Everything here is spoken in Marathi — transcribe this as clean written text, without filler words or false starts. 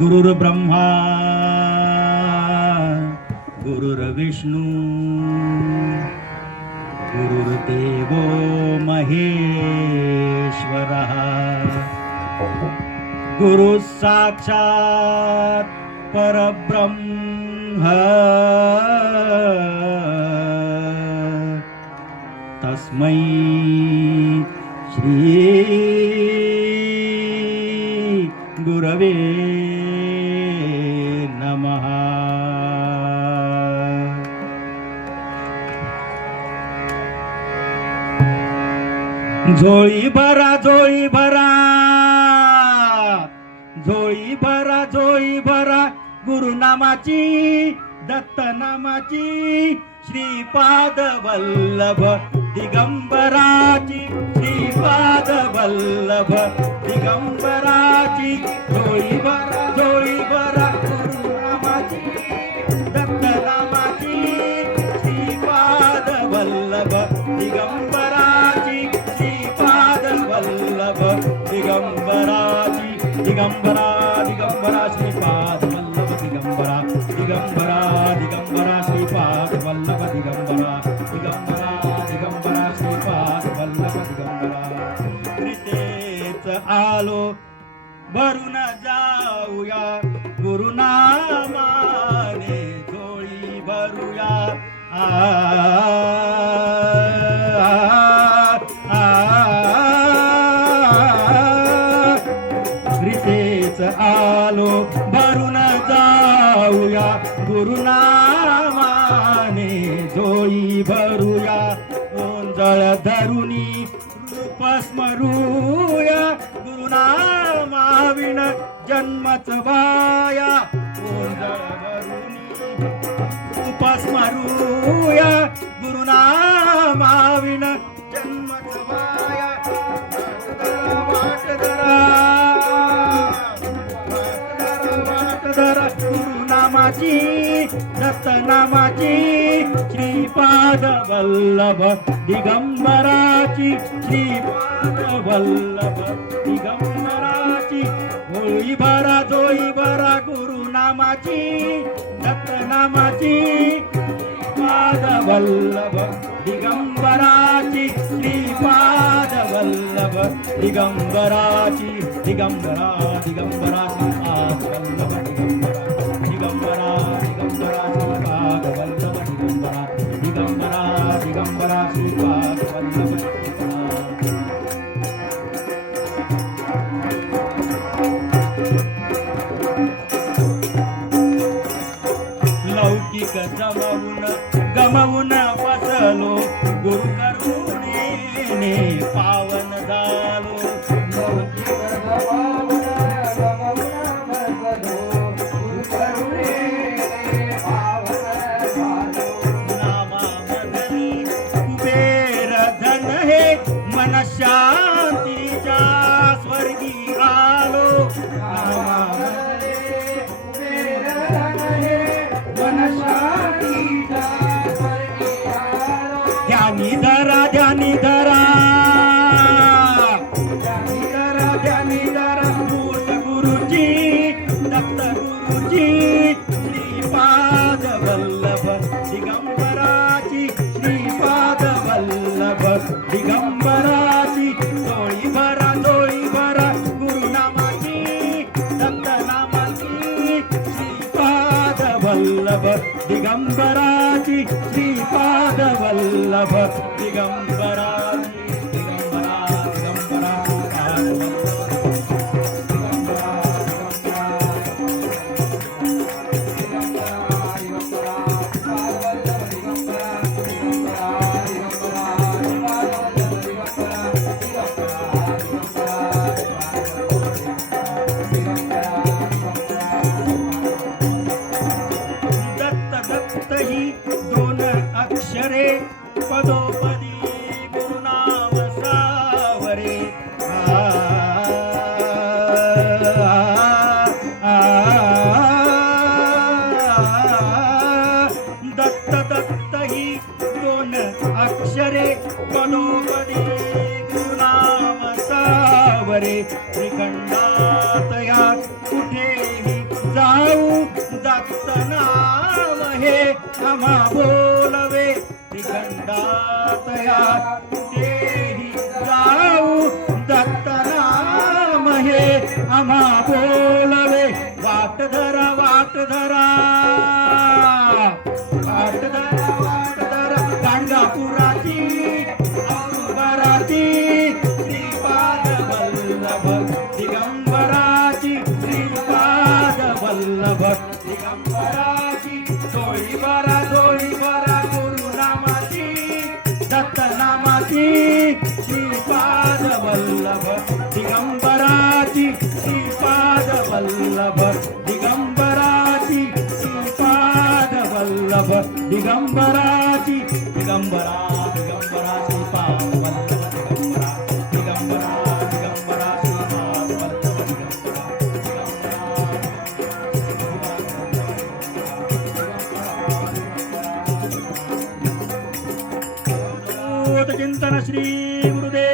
गुरुर्ब्रह्मा गुरुर्विष्णू गुरुर्देवो महेश्वरः गुरु साक्षात् परब्रह्म तस्मै श्री गुरवे नमः। झोळी भरा झोळी भरा झोळी भरा झोळी भरा गुरुनामाची दत्तनामाची श्रीपाद वल्लभ दिगंबराची श्रीपाद वल्लभ दिगंबराची झोळी भरा गुरुनामाची दत्तनामाची श्रीपाद वल्लभ दिगंबराची श्रीपाद वल्लभ दिगंबराची दिगंबरा दिगंबरा श्रीपाद वल्लभ दिगंबरा दिगंबरा दिगंबरा श्रीपाद वल्लभ दिगंबरा दिगंबरा दिगंबरा श्रीपाद वल्लभ दिगंबरा। प्रीतेच आलो भरून जाऊया गुरुनामाने झोळी भरूया प्रीतेच आलो भरून जाऊया गुरुनामाने झोळी भरूया ओंजळ धरुनी रूप स्मरूया गुरुनामाविण जन्मच वाया ओंजळ धरुनी रूप स्मरूया गुरुनामाविण जन्मच वाया वाट धरा गुरुनामाची दत्तनामाची श्रीपाद वल्लभ दिगंबराची श्रीपाद वल्लभ दिगंबराची झोळी भरा गुरुनामाची दत्तनामाची श्रीपाद वल्लभ दिगंबराची श्रीपाद वल्लभ दिगंबराची दिगंबरा दिगंबरा श्रीपाद वल्लभ दिगंबरा दिगंबरा दिगंबरा श्रीपाद वल्लभ दिगंबरा दिगंबरा दिगंबरा श्रीपाद वल्लभ लौकिक जमवून गमवून बसलो गुरु करुणेने पावन झालो लौकिक जमवून गमवून बसलो गुरु करुणेने पावन झालो नामामधनी कुबेर धन हे मन शांतीच्या स्वर्गी आलो नामामधनी कुबेर धन हे मन शांतीच्या स्वर्गी आलो ध्यानी धरा ध्यानी धरा ध्यानी धरा ध्यानी धरा मूर्त गुरुजी दत्त गुरुजी श्रीपाद वल्लभ दिगंबराची श्रीपाद वल्लभ दिगंबराची झोळी भरा गुरुनामाची दत्तनामाची श्रीपाद वल्लभ दिगंबराची श्रीपाद वल्लभ दिगंबराची दिगंबरा दिगंबरा दत्त दत्त ही दोन अक्षरे पदोपदी आम्हा बोलवे श्रीखंडातया तेही जाऊ दत्त नाम हे आम्हा बोलवे वाट धरा वाट धरा वाट धरा वाट धरा गाणगापुराची अंबराची श्रीपाद वल्लभ दिगंबराची श्रीपाद वल्लभ दिगंबराची डोळी बरा गुरुनामाची दत्त नामाची श्रीपाद वल्लभ दिगंबराची श्रीपाद वल्लभ दिगंबराची श्रीपाद वल्लभ दिगंबराची दिगंबरा दिगंबरा श्रीपाद वल्लभ दिगंबरा दिगंबरा दिगंबरा श्रीपाद वल्लभ दिगंबरा चिंतन श्री गुरुदेव